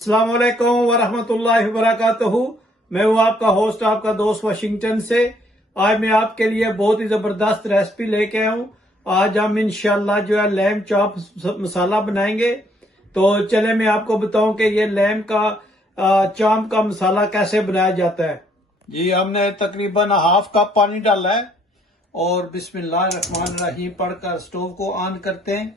अस्सलाम वालेकुम वरहमतुल्लाहि वबरकातुहू। मैं हूँ आपका होस्ट, आपका दोस्त वाशिंगटन से। आज मैं आपके लिए बहुत ही ज़बरदस्त रेसिपी लेके आया हूँ। आज हम इंशाल्लाह जो है लैम चॉप मसाला बनाएंगे। तो चले मैं आपको बताऊं कि ये लैम का चॉप का मसाला कैसे बनाया जाता है। जी, हमने तकरीबन हाफ कप पानी डाला है और बिस्मिल्लाहिर्रहमानिर्रहीम पढ़कर स्टोव को ऑन करते हैं।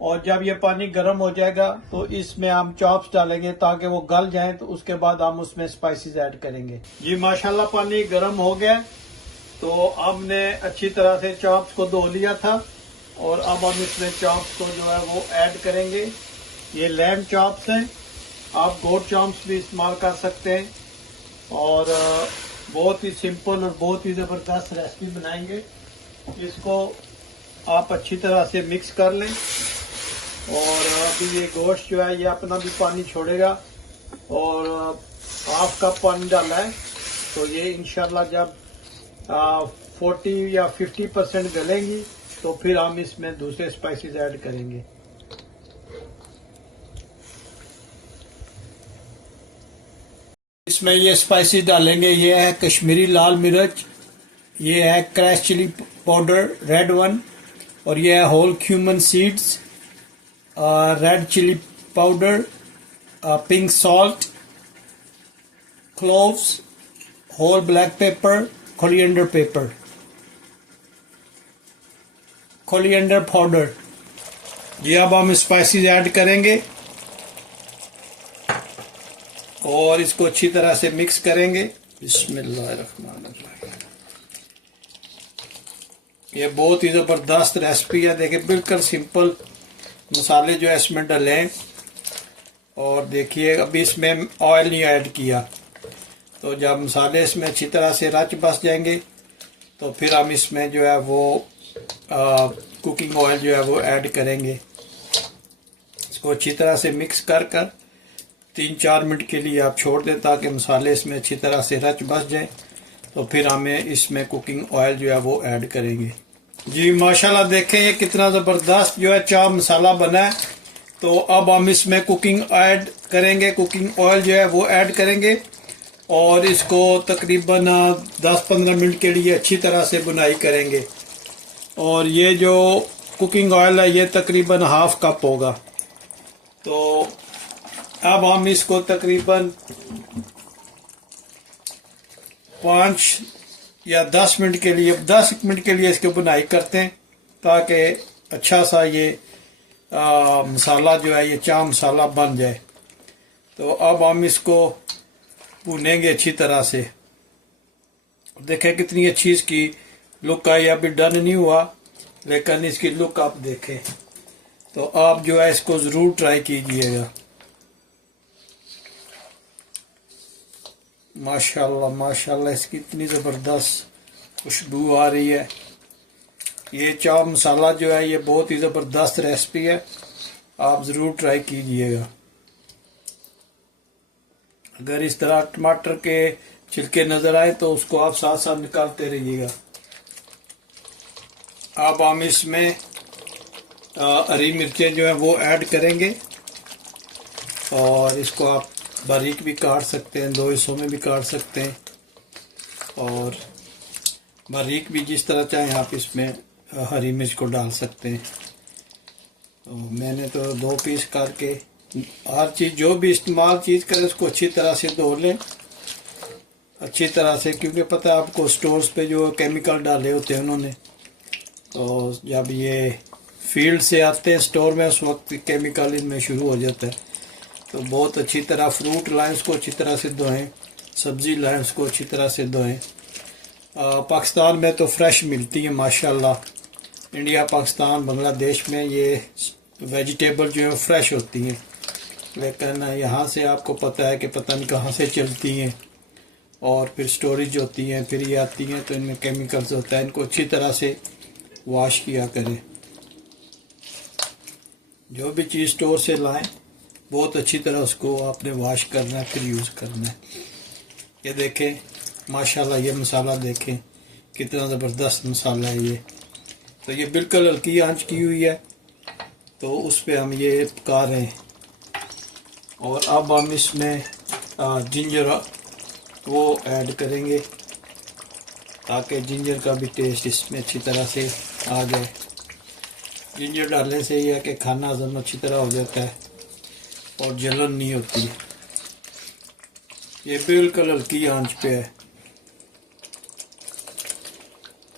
और जब ये पानी गर्म हो जाएगा तो इसमें हम चॉप्स डालेंगे ताकि वो गल जाएं। तो उसके बाद हम उसमें स्पाइसेस ऐड करेंगे। जी माशाल्लाह पानी गर्म हो गया। तो हमने अच्छी तरह से चॉप्स को धो लिया था और अब हम इसमें चॉप्स को जो है वो ऐड करेंगे। ये लैम चॉप्स हैं, आप गोट चॉप्स भी इस्तेमाल कर सकते हैं। और बहुत ही सिंपल और बहुत ही ज़बरदस्त रेसिपी बनाएंगे। इसको आप अच्छी तरह से मिक्स कर लें। और अभी ये गोश्त जो है ये अपना भी पानी छोड़ेगा और हाफ कप पानी डाला है। तो ये इंशाल्लाह जब 40 या 50% गलेंगी तो फिर हम इसमें दूसरे स्पाइसेस ऐड करेंगे। इसमें ये स्पाइसेस डालेंगे। ये है कश्मीरी लाल मिर्च, ये है crash chilli powder red one, और ये है whole cumin seeds, red chilli powder, pink salt, cloves, whole black pepper, coriander pepper, coriander powder. ये अब हम स्पाइसेस ऐड करेंगे और इसको अच्छी तरह से मिक्स करेंगे। बिस्मिल्लाहिर्रहमानिर्रहीम। ये बहुत ही ज़बरदस्त रेसिपी है। देखिए बिल्कुल सिंपल मसाले जो है इसमें डले। और देखिए अभी इसमें ऑयल नहीं ऐड किया। तो जब मसाले इसमें अच्छी तरह से रच बस जाएंगे तो फिर हम इसमें जो है वो कुकिंग ऑयल जो है वो ऐड करेंगे। इसको अच्छी तरह से मिक्स कर 3-4 मिनट के लिए आप छोड़ दें ताकि मसाले इसमें अच्छी तरह से रच बस जाए। तो फिर हमें इसमें कुकिंग ऑयल जो है वो ऐड करेंगे। जी माशाल्लाह देखें ये कितना ज़बरदस्त जो है चॉप मसाला बना है। तो अब हम इसमें कुकिंग ऐड करेंगे, कुकिंग ऑयल जो है वो ऐड करेंगे और इसको तकरीबन 10-15 मिनट के लिए अच्छी तरह से बुनाई करेंगे। और ये जो कुकिंग ऑयल है ये तकरीबन हाफ कप होगा। तो अब हम इसको तकरीबन 5 या 10 मिनट के लिए 10 मिनट के लिए इसकी बुनाई करते हैं ताकि अच्छा सा ये मसाला जो है ये चॉप मसाला बन जाए। तो अब हम इसको भूनेंगे अच्छी तरह से। देखें कितनी अच्छी इसकी लुक आई। अभी डन नहीं हुआ लेकिन इसकी लुक आप देखें। तो आप जो है इसको ज़रूर ट्राई कीजिएगा। माशाल्लाह माशाल्लाह इसकी इतनी ज़बरदस्त खुशबू आ रही है। ये चॉप मसाला जो है ये बहुत ही ज़बरदस्त रेसिपी है, आप ज़रूर ट्राई कीजिएगा। अगर इस तरह टमाटर के छिलके नज़र आए तो उसको आप साथ साथ निकालते रहिएगा। अब हम इसमें हरी मिर्चें जो है वो ऐड करेंगे और इसको आप बारीक भी काट सकते हैं, 2 हिस्सों में भी काट सकते हैं और बारीक भी जिस तरह चाहें आप इसमें हरी मिर्च को डाल सकते हैं। तो मैंने तो 2 पीस करके हर चीज़ जो भी इस्तेमाल चीज़ करें उसको अच्छी तरह से धो लें अच्छी तरह से, क्योंकि पता है आपको स्टोर्स पे जो केमिकल डाले होते हैं उन्होंने। तो जब ये फील्ड से आते हैं स्टोर में उस वक्त केमिकल इनमें शुरू हो जाता है। तो बहुत अच्छी तरह फ्रूट लाइन्स को अच्छी तरह से धोएं, सब्ज़ी लाइन्स को अच्छी तरह से धोएं। पाकिस्तान में तो फ्रेश मिलती है माशाल्लाह। इंडिया पाकिस्तान बांग्लादेश में ये वेजिटेबल जो है फ्रेश होती हैं, लेकिन यहाँ से आपको पता है कि पता नहीं कहाँ से चलती हैं और फिर स्टोरेज होती हैं, फिर ये आती हैं तो इनमें केमिकल्स होता है। इनको अच्छी तरह से वॉश किया करें। जो भी चीज़ स्टोर से लाएं बहुत अच्छी तरह उसको आपने वॉश करना है फिर यूज़ करना है। ये देखें माशाल्लाह ये मसाला देखें कितना ज़बरदस्त मसाला है ये। तो ये बिल्कुल हल्की आंच की हुई है तो उस पर हम ये पका रहे हैं और अब हम इसमें जिंजर वो ऐड करेंगे ताकि जिंजर का भी टेस्ट इसमें अच्छी तरह से आ जाए। जिंजर डालने से यह है कि खाना हजम अच्छी तरह हो जाता है और जलन नहीं होती। ये बिल्कुल हल्की आंच पे है,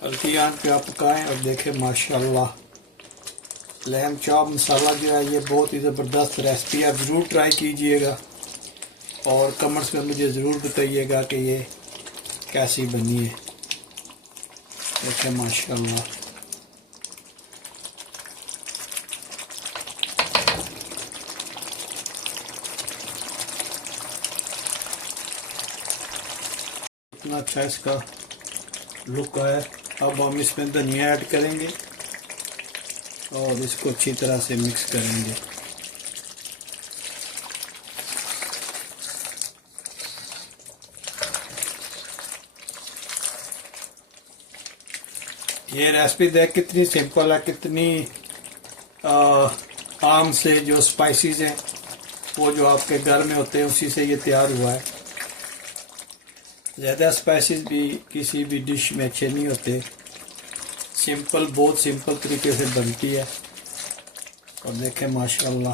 हल्की आंच पे आप पकाएं और देखें माशाल्लाह लैम चॉप मसाला जो है ये बहुत ही ज़बरदस्त रेसिपी है। आप ज़रूर ट्राई कीजिएगा और कमेंट्स में मुझे ज़रूर बताइएगा कि ये कैसी बनी है। देखें माशाल्लाह इतना अच्छा इसका लुक है। अब हम इसमें धनिया ऐड करेंगे और इसको अच्छी तरह से मिक्स करेंगे। ये रेसिपी देख कितनी सिंपल है, कितनी आम से जो स्पाइसेस हैं वो जो आपके घर में होते हैं उसी से ये तैयार हुआ है। ज़्यादा स्पाइसेस भी किसी भी डिश में अच्छे नहीं होते, सिंपल बहुत सिंपल तरीके से बनती है। और देखें माशाल्लाह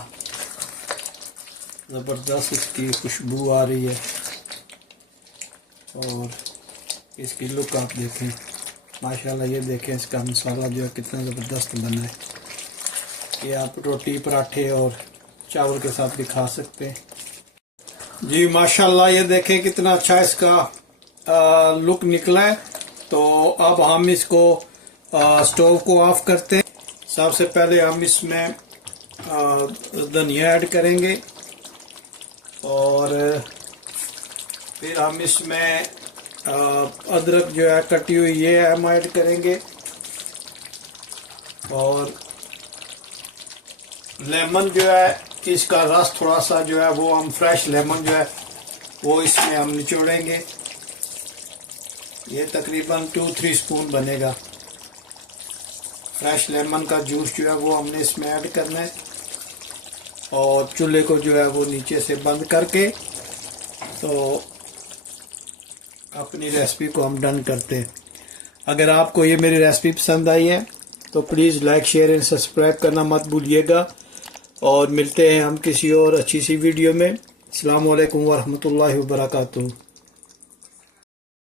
ज़बरदस्त इसकी खुशबू आ रही है और इसकी लुक आप देखें माशाल्लाह। ये देखें इसका मसाला जो है कितना ज़बरदस्त बना है। ये आप रोटी पराठे और चावल के साथ भी खा सकते हैं जी। माशाल्लाह ये देखें कितना अच्छा इसका लुक निकला है। तो अब हम इसको स्टोव को ऑफ करते हैं। सबसे पहले हम इसमें धनिया ऐड करेंगे और फिर हम इसमें अदरक जो है कटी हुई ये हम ऐड करेंगे और लेमन जो है इसका रस थोड़ा सा जो है वो हम फ्रेश लेमन जो है वो इसमें हम निचोड़ेंगे। ये तकरीबन 2-3 स्पून बनेगा। फ्रेश लेमन का जूस जो है वो हमने इसमें ऐड करना है और चूल्हे को जो है वो नीचे से बंद करके तो अपनी रेसिपी को हम डन करते हैं। अगर आपको ये मेरी रेसिपी पसंद आई है तो please like share and subscribe करना मत भूलिएगा और मिलते हैं हम किसी और अच्छी सी वीडियो में। अस्सलाम वालेकुम वरहमतुल्लाहि वबरकातुहू।